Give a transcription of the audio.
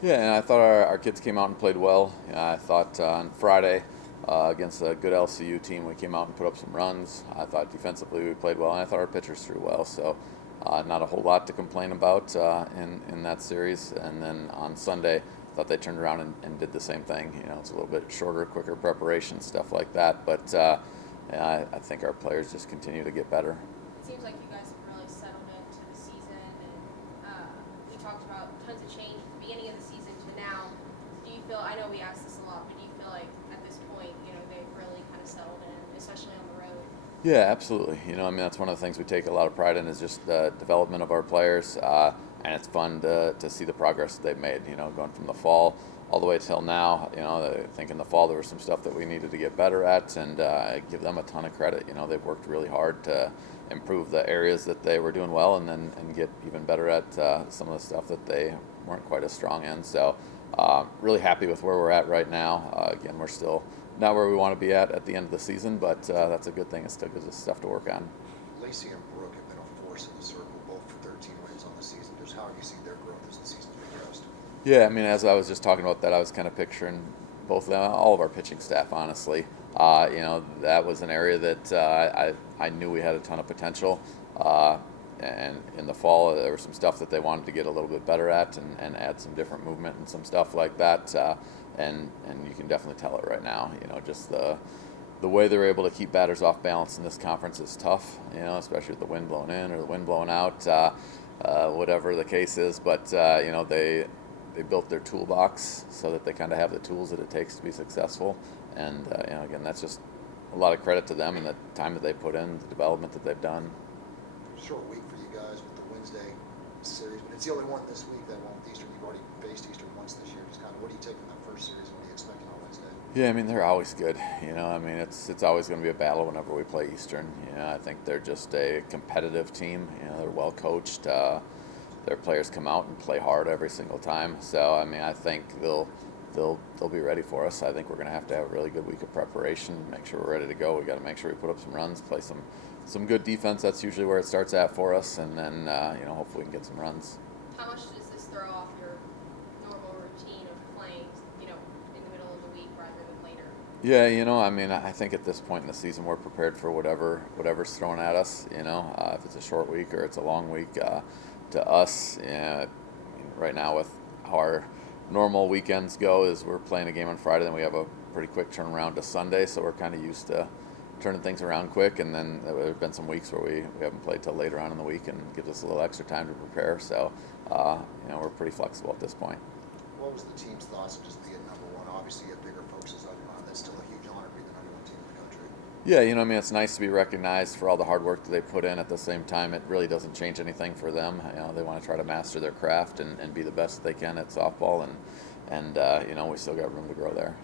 Yeah, and I thought our kids came out and played well. I thought on Friday against a good LCU team, we came out and put up some runs. I thought defensively we played well, and I thought our pitchers threw well. So not a whole lot to complain about in that series. And then on Sunday, I thought they turned around and did the same thing. It's a little bit shorter, quicker preparation, stuff like that. But yeah, I think our players just continue to get better. It seems like you guys have really settled into the season, and we talked about tons of change at the beginning of the season to now. Do you feel? I know we ask this a lot, but do you feel like at this point, they've really kind of settled in, especially on the road? Yeah, absolutely. That's one of the things we take a lot of pride in is just the development of our players, and it's fun to see the progress that they've made. Going from the fall all the way till now. I think in the fall there was some stuff that we needed to get better at, and I give them a ton of credit. They've worked really hard to improve the areas that they were doing well, and get even better at some of the stuff that they weren't quite as strong in. So, really happy with where we're at right now. Again, we're still not where we want to be at the end of the season, but that's a good thing. It still gives us stuff to work on. Lacey and Brooke have been a force in the circle, both for 13 wins on the season. Just how have you seen their growth as the season's progressed? Yeah, as I was just talking about that, I was kind of picturing both of them, all of our pitching staff, honestly. That was an area that I knew we had a ton of potential. And in the fall, there was some stuff that they wanted to get a little bit better at, and add some different movement and some stuff like that. And you can definitely tell it right now. Just the way they're able to keep batters off balance in this conference is tough. Especially with the wind blowing in or the wind blowing out, whatever the case is. But they built their toolbox so that they kind of have the tools that it takes to be successful. And again, that's just a lot of credit to them and the time that they put in, the development that they've done. Short week for you guys with the Wednesday series, but it's the only one this week that won't with Eastern. You've already faced Eastern once this year. Just kind of what do you take from that first series? What are you expecting on Wednesday? Yeah, they're always good. It's always going to be a battle whenever we play Eastern. I think they're just a competitive team. They're well coached. Their players come out and play hard every single time. So I think they'll be ready for us. I think we're going to have a really good week of preparation. Make sure we're ready to go. We got to make sure we put up some runs, play some good defense. That's usually where it starts at for us, and then hopefully we can get some runs. How much does this throw off your normal routine of playing, in the middle of the week rather than later? Yeah, I think at this point in the season we're prepared for whatever's thrown at us. If it's a short week or it's a long week, to us, right now with how our normal weekends go, is we're playing a game on Friday, then we have a pretty quick turnaround to Sunday, so we're kind of used to turning things around quick. And then there have been some weeks where we haven't played till later on in the week, and gives us a little extra time to prepare. So, we're pretty flexible at this point. What was the team's thoughts of just being number one? Obviously, you have bigger focuses on your mind. That's still a huge honor to be the number one team in the country. Yeah, it's nice to be recognized for all the hard work that they put in. At the same time, it really doesn't change anything for them. They want to try to master their craft and be the best that they can at softball, and we still got room to grow there.